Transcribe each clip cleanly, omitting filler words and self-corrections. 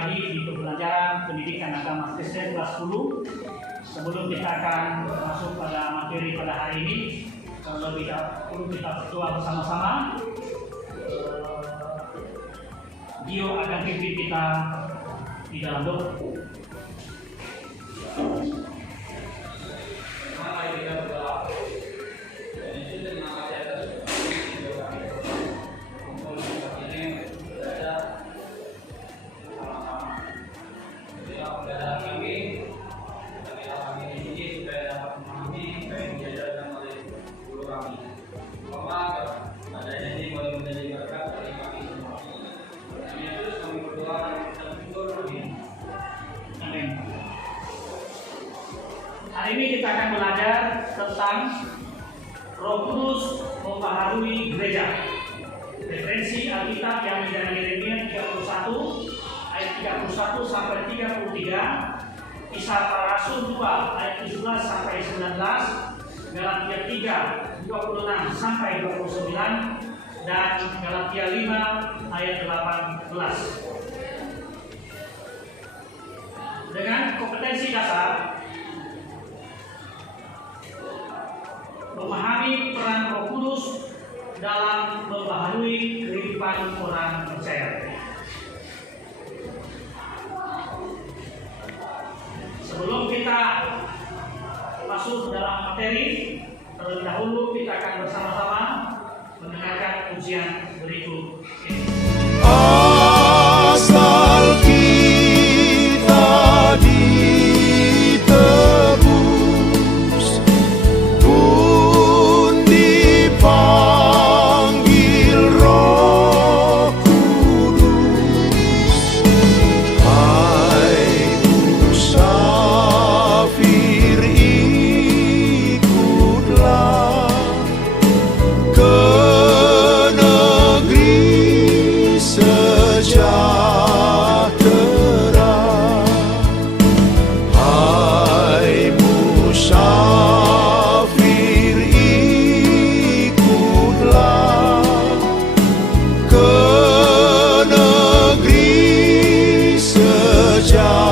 lagi di pembelajaran pendidikan agama Kristen kelas 10. Sebelum kita akan masuk pada materi pada hari ini, terlebih dahulu kita berdoa bersama-sama. Dio akan pimpin kita di dalam doa. Hari ini kita akan belajar tentang Roh Kudus membaharui gereja. Referensi Alkitab yang dari Yeremia 31 ayat 31 sampai 33, Kisah Para Rasul 2 ayat 17 sampai 19, Galatia 3 26 sampai 29, dan Galatia 5 ayat 18. Dengan kompetensi dasar memahami peran Roh Kudus dalam membaharui kehidupan orang percaya. Sebelum kita masuk dalam materi, terlebih dahulu kita akan bersama-sama mendengarkan pujian berikut ini. Asal kita ditebus, pun dipanggil Roh Kudus. Hai musafir, ikutlah ke negeri sejahtera. Hai musafir, ikutlah ke negeri sejahtera.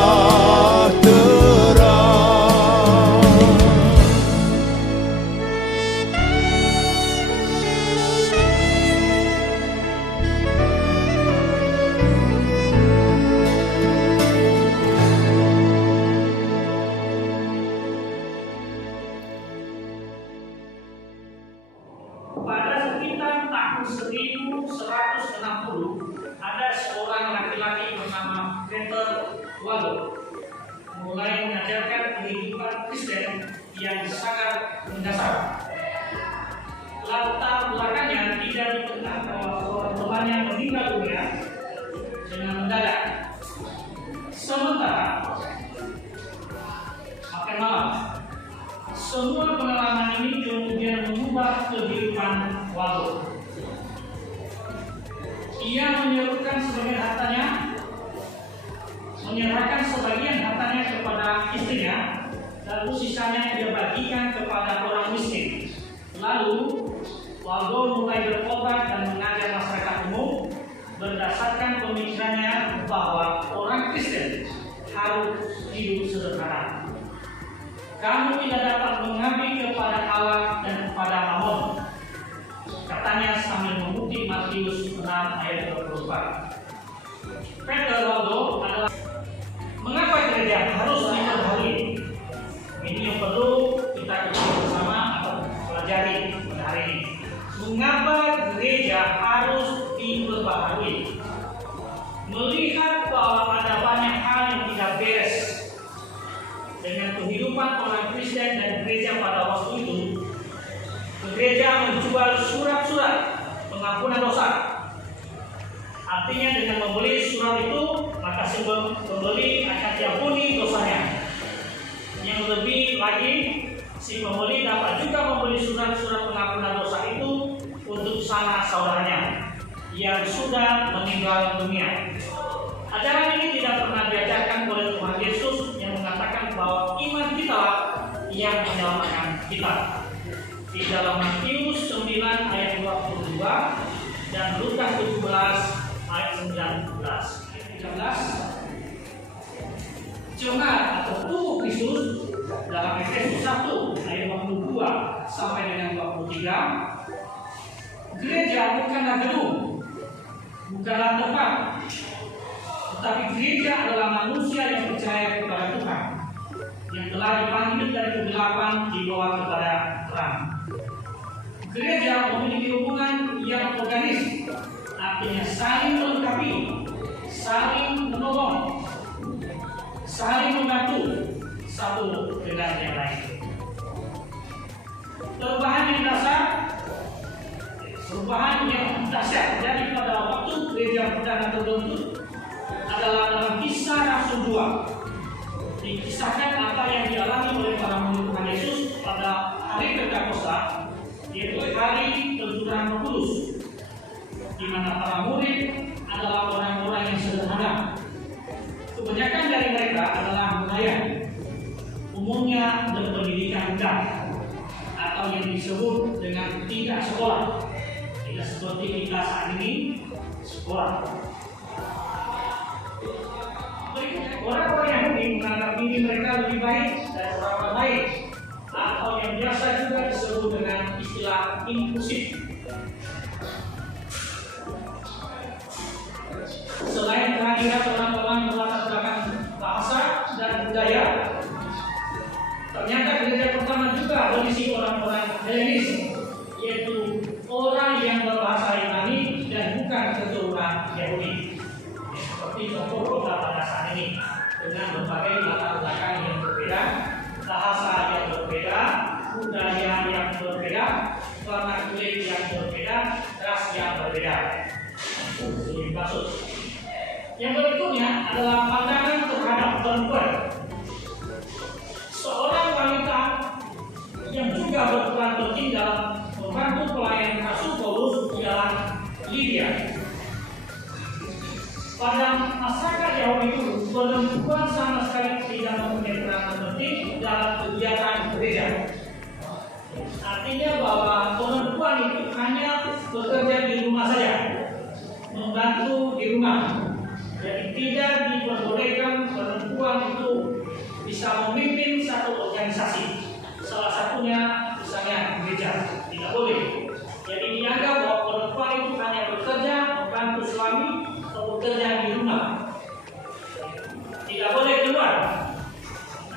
Pada sekitar tahun 1160, ada seorang laki-laki bernama Peter Waldo mulai mengajarkan kehidupan Kristen yang sangat mendasar. Latar belakangnya tidak dikenal bahwa temannya meninggal dunia dengan mendadak. Sementara makan malam, semua pengalaman ini kemudian mengubah kehidupan Waldo. Ia menyerahkan sebagian hartanya kepada istrinya, lalu sisanya dia bagikan kepada orang miskin. Lalu Waldo mulai bertobat dan mengajar masyarakat umum berdasarkan pemikirannya bahwa orang Kristen harus hidup sederhana. Kamu tidak dapat mengabdi kepada Allah dan kepada Mammon, katanya sambil mengutip Matius 6 ayat 24. Peter Waldo adalah mengapa gereja harus diperbaharui. Ini yang perlu kita ketahui bersama atau pelajari pada hari ini. Mengapa gereja harus diperbaharui? Melihat bahwa ada banyak hal yang tidak beres dengan kehidupan orang Kristen dan gereja pada waktu itu, gereja menjual surat-surat pengampunan dosa. Artinya dengan membeli surat itu, maka si pembeli akan diampuni dosanya. Yang lebih lagi, si pembeli dapat juga membeli surat-surat pengampunan dosa itu untuk sanak saudaranya yang sudah meninggal dunia. Ajaran ini tidak pernah diajarkan oleh Tuhan Yesus yang mengatakan bahwa iman kita yang menyelamatkan kita. Di dalam Matius 9 ayat 22 dan Lukas 17 ayat 19. 13 misioner atau tubuh Kristus dalam Efesus 1 ayat 22 sampai dengan 23, gereja bukanlah gedung, bukanlah tempat, tetapi gereja adalah manusia yang percaya kepada Tuhan, yang telah dipanggil dari kegelapan dibawa kepada terang. Gereja memiliki hubungan yang organis, artinya saling melengkapi, saling menolong, saling membantu satu dengan yang lain. Perubahan yang dahsyat jadi pada waktu gereja perdana terbentuk adalah dalam Kisah Rasul 2. Dikisahkan apa yang dialami oleh para murid Tuhan Yesus pada hari Pentakosta, yaitu hari pencurahan Roh Kudus, di mana para murid adalah orang-orang yang sederhana. Kebanyakan dari mereka adalah nelayan, umumnya berpendidikan rendah atau yang disebut dengan tidak sekolah, tidak seperti kita saat ini sekolah. Orang-orang Yahudi menganggap diri mereka lebih baik dari orang lain, atau yang biasa juga disebut dengan istilah inklusif. Selain kehadiran orang-orang berlatar belakang bahasa dan budaya, ternyata gereja pertama juga berisi orang-orang Helenis, yaitu orang yang berbahasa Yunani dan bukan keturunan Yahudi. Seperti contoh kita pada saat ini, dengan berbagai latar belakang yang berbeda, bahasa yang berbeda, budaya yang berbeda, warna kulit yang berbeda, ras yang berbeda. Ini maksud. Yang berikutnya adalah pandangan terhadap perempuan. Seorang wanita yang juga berperan penting dalam membantu pelayanan Rasul Paulus ialah Lydia. Pada masyarakat Yahudi itu, perempuan sama sekali tidak mempunyai peran penting dalam kegiatan gereja. Artinya bahwa perempuan itu hanya bekerja di rumah saja, membantu di rumah. Jadi tidak diperbolehkan perempuan itu bisa memimpin satu organisasi. Salah satunya misalnya gereja, tidak boleh. Jadi dianggap bahwa perempuan itu hanya bekerja membantu suami atau bekerja di rumah, tidak boleh keluar.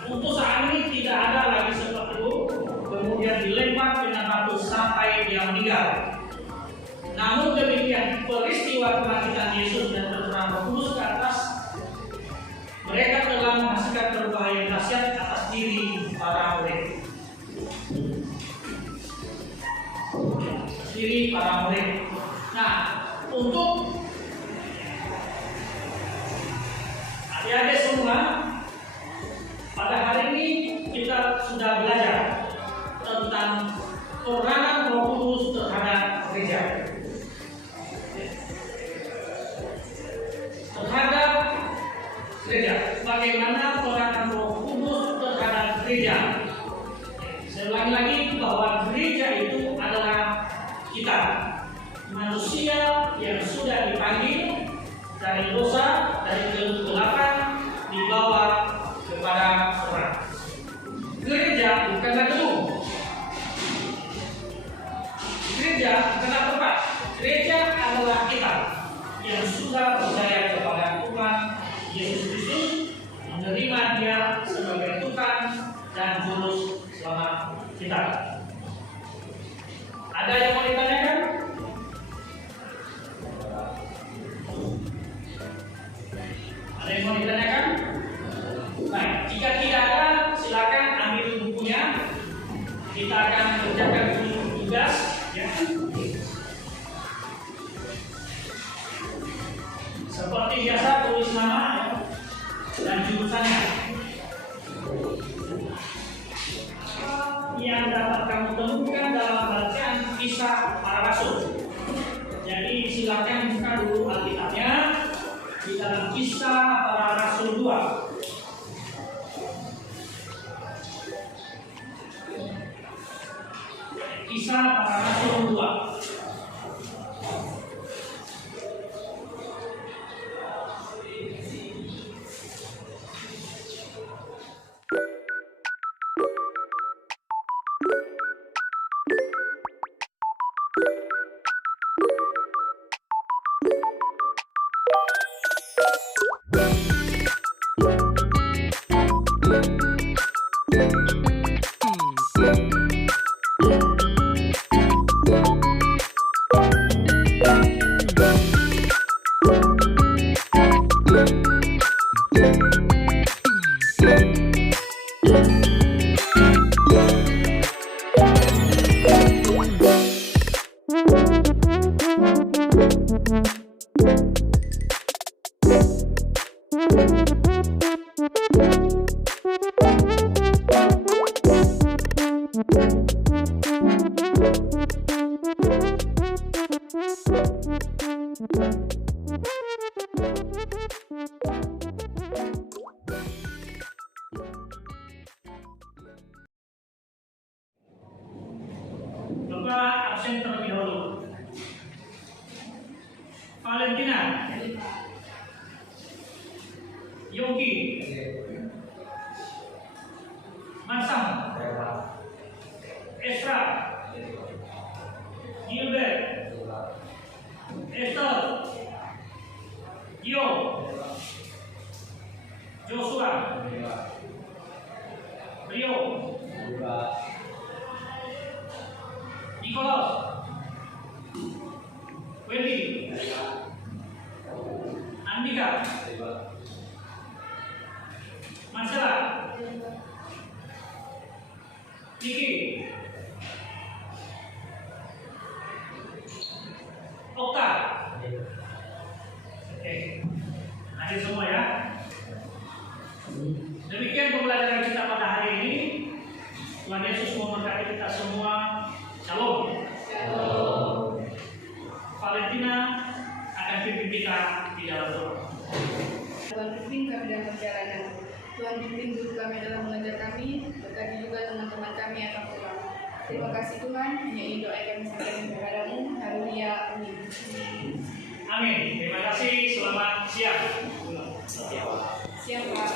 Untuk saat ini tidak ada lagi seperti itu, kemudian dilempar dengan batu sampai dia meninggal. Namun demikian, peristiwa kebangkitan Yesus dan berperang Roh Kudus ke atas, mereka telah menghasilkan perubahan yang dahsyat atas diri para murid. Nah, untuk adik-adik semua, pada hari ini kita sudah belajar tentang peranan Roh Kudus terhadap gereja. Bagaimana peranan Roh Kudus terhadap gereja? Saya ulangi lagi bahwa gereja itu adalah kita, manusia yang sudah dipanggil dari dosa, dari kegelapan, dibawa kepada terang. Gereja bukanlah gedung, gereja bukanlah tempat. Gereja adalah kita yang sudah percaya kepada Tuhan Yesus Kristus, menerima Dia sebagai Tuhan dan Juru Selamat kita. Ada yang mau ditanyakan? Ada yang mau ditanyakan? Baik, jika tidak ada, silakan ambil bukunya. Kita akan kerjakan tugas. Ya. Seperti biasa, tulis nama dan jurusannya. Yang dapat kamu temukan dalam bacaan Kisah Para Rasul. Jadi silakan buka dulu Alkitabnya di dalam Kisah Para Rasul 2. Kisah Para Rasul 2. Bapak absen terlebih dahulu. Valentina, Yogi, Mansam, Esra, Gilbert, Esther, Gio, Joshua, Rio, Nicholas, Wendy, Andika, Marcella, Niki, Okta. Oke, hadir semua ya. Demikian pembelajaran kita pada hari ini. Tuhan Yesus memberkati kita semua. Shalom. Shalom. Valentina akan pimpin kita di dalam doa. Tuhan pimpin kami dalam perjalanan. Tuhan pimpin guru kami dalam mengajar kami. Berkati juga teman-teman kami yang akan pulang. Terima kasih Tuhan. Hanya ini doa yang kami sampaikan kepadamu. Haleluya. Amin. Amin. Terima kasih. Selamat siang. Siap Pak.